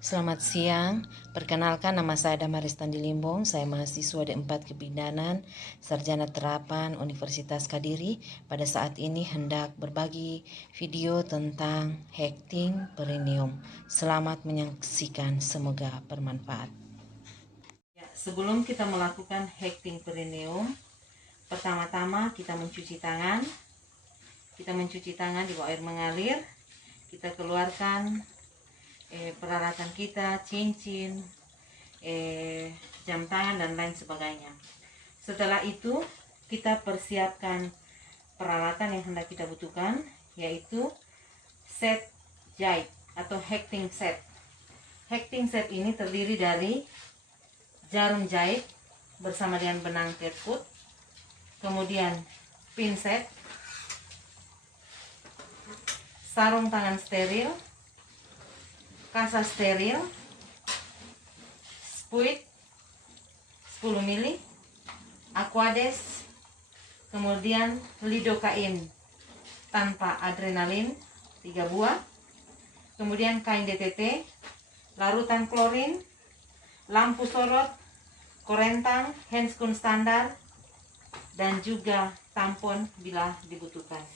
Selamat siang, perkenalkan nama saya Damaris Tandi Limbong, saya mahasiswa D4 Kebidanan, Sarjana Terapan Universitas Kadiri. Pada saat ini hendak berbagi video tentang hekting perineum. Selamat menyaksikan, semoga bermanfaat. Sebelum kita melakukan hekting perineum, pertama-tama kita mencuci tangan. Kita mencuci tangan di bawah air mengalir. Kita keluarkan peralatan kita, cincin, jam tangan dan lain sebagainya. Setelah itu kita persiapkan peralatan yang hendak kita butuhkan, yaitu set jahit atau hekting set. Hekting set ini terdiri dari jarum jahit bersama dengan benang kerput, kemudian pinset, sarung tangan steril, kasa steril, spuit 10 ml, aquades, kemudian lidocain tanpa adrenalin 3 buah, kemudian kain DTT, larutan klorin, lampu sorot, korentang, handscoon standar, dan juga tampon bila dibutuhkan.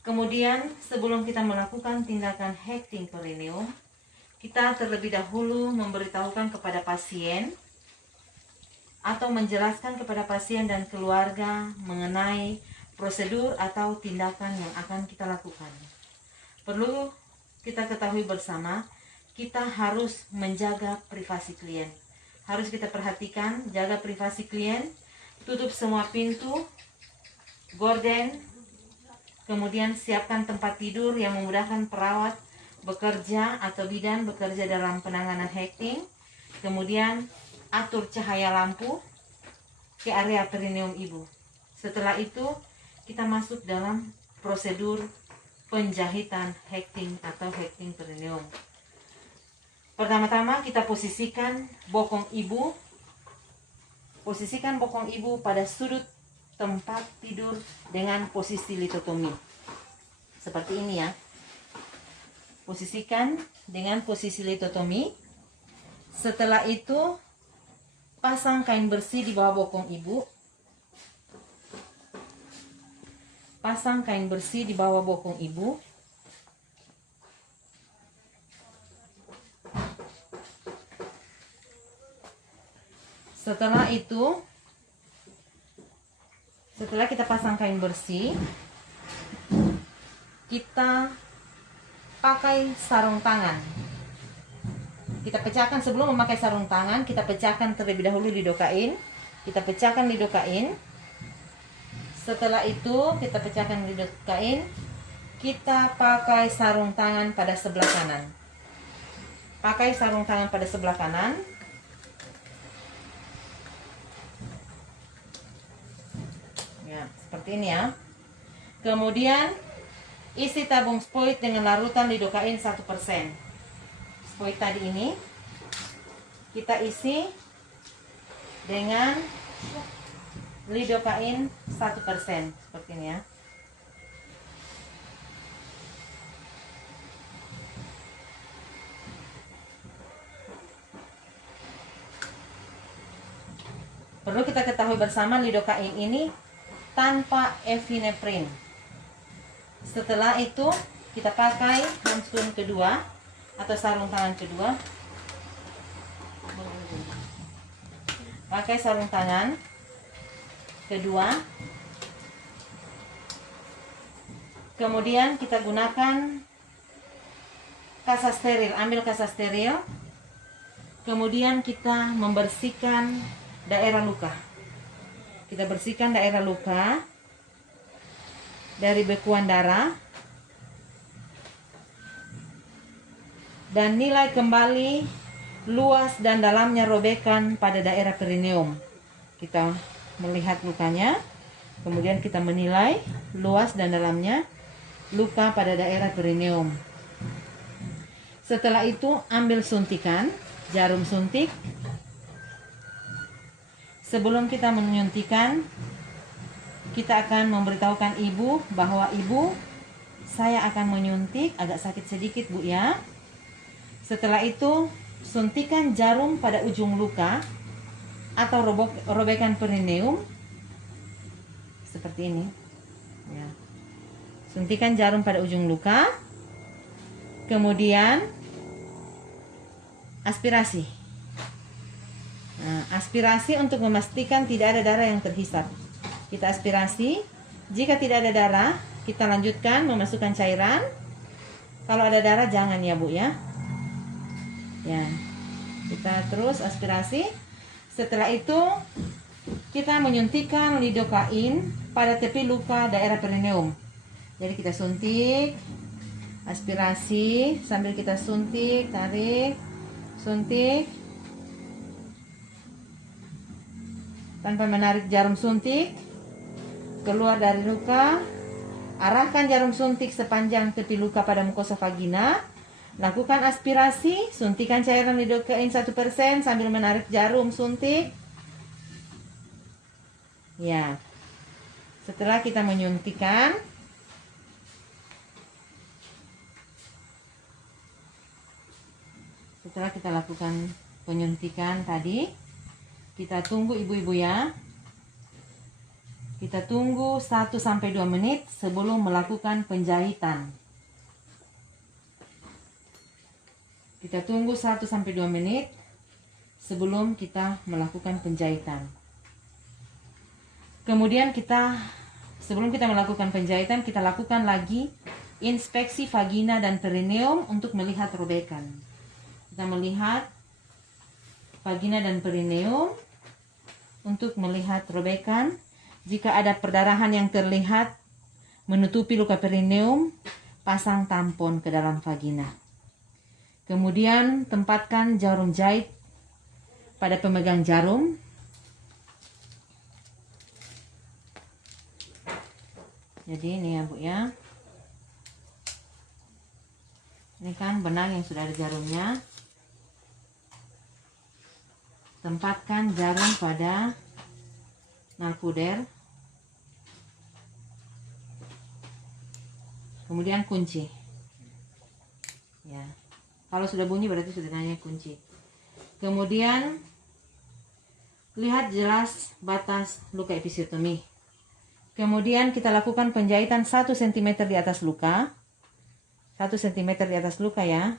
Kemudian sebelum kita melakukan tindakan hekting perineum, kita terlebih dahulu memberitahukan kepada pasien atau menjelaskan kepada pasien dan keluarga mengenai prosedur atau tindakan yang akan kita lakukan. Perlu kita ketahui bersama, kita harus menjaga privasi klien. Harus kita perhatikan, jaga privasi klien, tutup semua pintu, gorden. Kemudian siapkan tempat tidur yang memudahkan perawat bekerja atau bidan bekerja dalam penanganan hekting. Kemudian atur cahaya lampu ke area perineum ibu. Setelah itu kita masuk dalam prosedur penjahitan hekting atau hekting perineum. Pertama-tama kita posisikan bokong ibu. Posisikan bokong ibu pada sudut tempat tidur dengan posisi litotomi seperti ini ya. Posisikan dengan posisi litotomi. Setelah itu pasang kain bersih di bawah bokong ibu. Pasang kain bersih di bawah bokong ibu. Setelah itu, setelah kita pasang kain bersih, kita pakai sarung tangan. Kita pecahkan, sebelum memakai sarung tangan, kita pecahkan terlebih dahulu lidocain. Kita pecahkan lidocain. Setelah itu kita pecahkan lidocain. Kita pakai sarung tangan pada sebelah kanan. Pakai sarung tangan pada sebelah kanan. Ya, seperti ini ya. Kemudian isi tabung spuit dengan larutan lidocain 1%. Spuit tadi ini kita isi dengan lidocain 1%, seperti ini ya. Perlu kita ketahui bersama, lidocain ini tanpa epinefrin. Setelah itu kita pakai handscoon kedua atau sarung tangan kedua. Pakai sarung tangan kedua. Kemudian kita gunakan kasa steril, ambil kasa steril. Kemudian kita membersihkan daerah luka. Kita bersihkan daerah luka dari bekuan darah dan nilai kembali luas dan dalamnya robekan pada daerah perineum. Kita melihat lukanya, kemudian kita menilai luas dan dalamnya luka pada daerah perineum. Setelah itu ambil suntikan, jarum suntik. Sebelum kita menyuntikan, kita akan memberitahukan ibu bahwa ibu, saya akan menyuntik, agak sakit sedikit bu ya. Setelah itu suntikan jarum pada ujung luka atau robekan perineum seperti ini ya. Suntikan jarum pada ujung luka, kemudian aspirasi. Nah, aspirasi untuk memastikan tidak ada darah yang terhisap. Kita aspirasi. Jika tidak ada darah, kita lanjutkan memasukkan cairan. Kalau ada darah jangan ya Bu ya. Ya. Kita terus aspirasi. Setelah itu kita menyuntikkan lidokain pada tepi luka daerah perineum. Jadi kita suntik, aspirasi sambil kita suntik, tarik, suntik. Tanpa menarik jarum suntik keluar dari luka, arahkan jarum suntik sepanjang tepi luka pada mukosa vagina. Lakukan aspirasi, suntikan cairan lidocaine 1% sambil menarik jarum suntik. Ya. Setelah kita menyuntikkan, setelah kita lakukan penyuntikan tadi, kita tunggu ibu-ibu ya. Kita tunggu 1-2 menit sebelum melakukan penjahitan. Kita tunggu 1-2 menit sebelum kita melakukan penjahitan. Kemudian sebelum kita melakukan penjahitan, kita lakukan lagi inspeksi vagina dan perineum untuk melihat robekan. Kita melihat vagina dan perineum untuk melihat robekan. Jika ada perdarahan yang terlihat menutupi luka perineum, pasang tampon ke dalam vagina. Kemudian tempatkan jarum jahit pada pemegang jarum. Jadi ini ya Bu ya. Ini kan benang yang sudah ada jarumnya. Tempatkan jarum pada narkoder. Kemudian kunci. Ya. Kalau sudah bunyi berarti sudah nanya kunci. Kemudian lihat jelas batas luka episiotomi. Kemudian kita lakukan penjahitan 1 cm di atas luka. 1 cm di atas luka ya.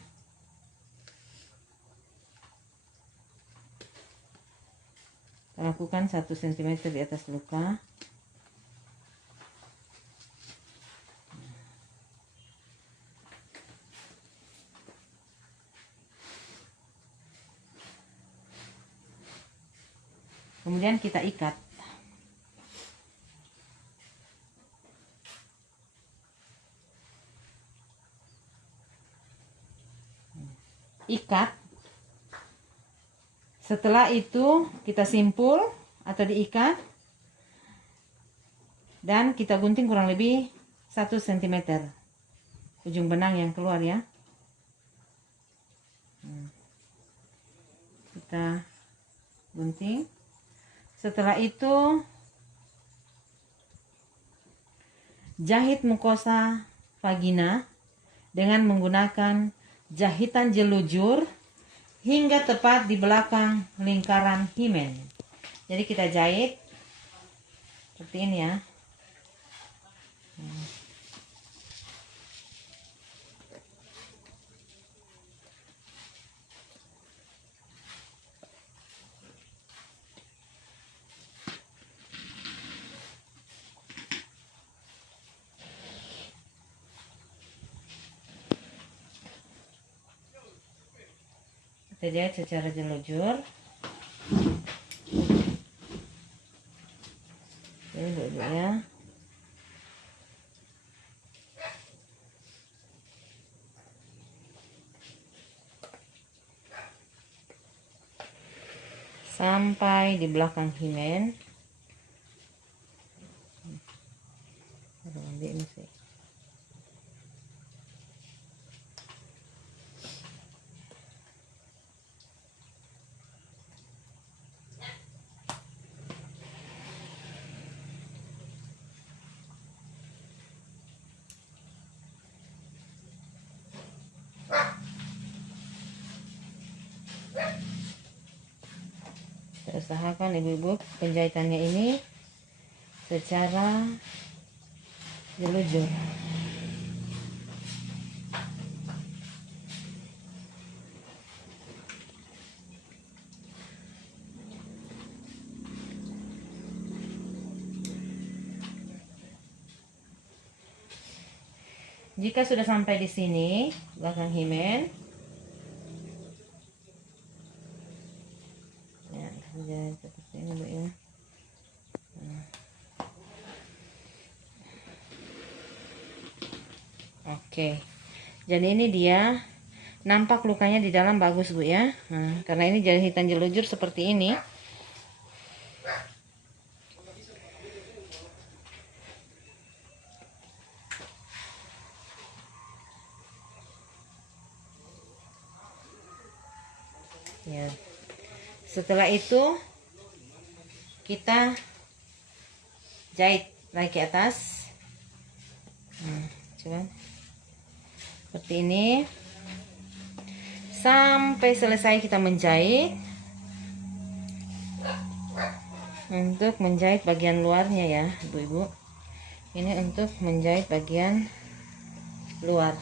Kita lakukan 1 cm di atas luka. Kemudian kita ikat. Ikat. Setelah itu kita simpul atau diikat. Dan kita gunting kurang lebih 1 cm. Ujung benang yang keluar ya. Kita gunting. Setelah itu jahit mukosa vagina dengan menggunakan jahitan jelujur hingga tepat di belakang lingkaran himen. Jadi kita jahit seperti ini ya. Kita jahit secara jelujur. Ini dulu ya. Sampai di belakang himen. Ini sih. usahakan ibu-ibu penjahitannya ini secara jelujur. Jika sudah sampai di sini belakang himen, ya, jadi seperti ini Bu ya. Oke, jadi ini dia nampak lukanya di dalam bagus Bu ya. Karena ini jahitan jelujur seperti ini. Ya. Setelah itu kita jahit lagi ke atas. Coba seperti ini sampai selesai kita menjahit. Untuk menjahit bagian luarnya ya ibu-ibu, ini untuk menjahit bagian luar.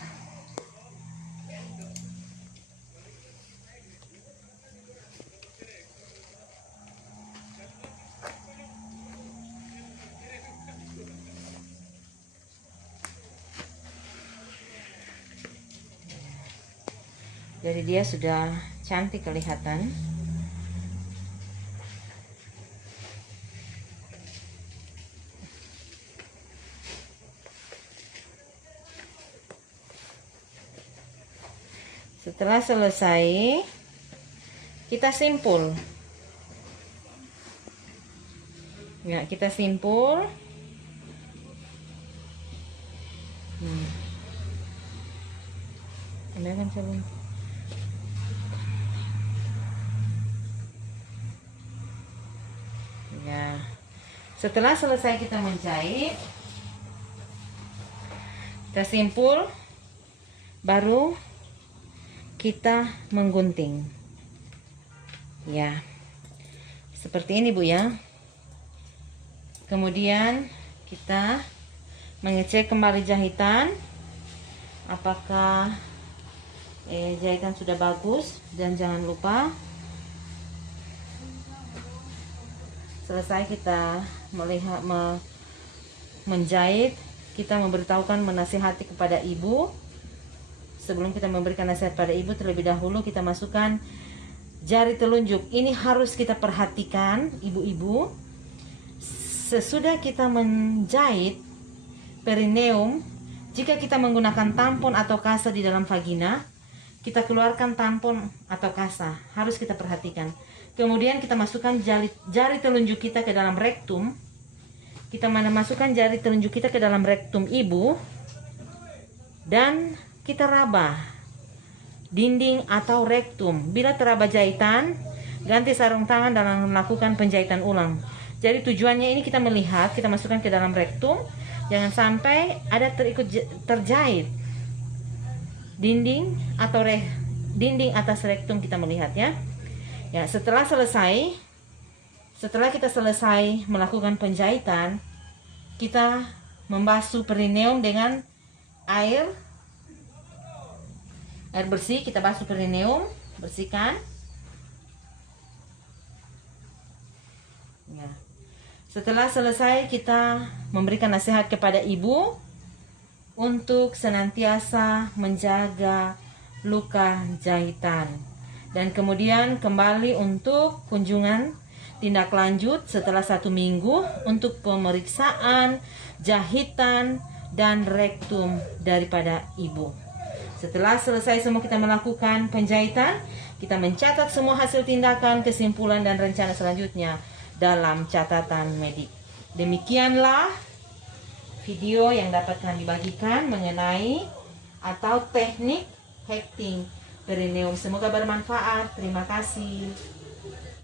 Jadi dia sudah cantik kelihatan. Setelah selesai, kita simpul. Ya, kita simpul. Ada kan sebelum. Ya, setelah selesai kita menjahit, kita simpul, baru kita menggunting. Ya, seperti ini Bu ya. Kemudian kita mengecek kembali jahitan, apakah jahitan sudah bagus, dan jangan lupa selesai kita melihat menjahit, kita memberitahukan, menasihati kepada ibu. Sebelum kita memberikan nasihat pada ibu, terlebih dahulu kita masukkan jari telunjuk. Ini harus kita perhatikan ibu-ibu. Sesudah kita menjahit perineum, jika kita menggunakan tampon atau kasa di dalam vagina, kita keluarkan tampon atau kasa, harus kita perhatikan. Kemudian kita masukkan jari telunjuk kita ke dalam rektum. Kita masukkan jari telunjuk kita ke dalam rektum ibu, dan kita raba dinding atau rektum. Bila teraba jahitan, ganti sarung tangan dan melakukan penjahitan ulang. Jadi tujuannya ini kita melihat, kita masukkan ke dalam rektum, jangan sampai ada terjahit dinding atau dinding atas rektum, kita melihat ya. Ya, setelah kita selesai melakukan penjahitan, kita membasuh perineum dengan air bersih. Kita basuh perineum, bersihkan. Ya. Setelah selesai, kita memberikan nasihat kepada ibu untuk senantiasa menjaga luka jahitan. Dan kemudian kembali untuk kunjungan tindak lanjut setelah 1 minggu untuk pemeriksaan jahitan dan rektum daripada ibu. Setelah selesai semua kita melakukan penjahitan, kita mencatat semua hasil tindakan, kesimpulan dan rencana selanjutnya dalam catatan medik. Demikianlah video yang dapat kami bagikan mengenai atau teknik hekting perineum. Semoga bermanfaat. Terima kasih.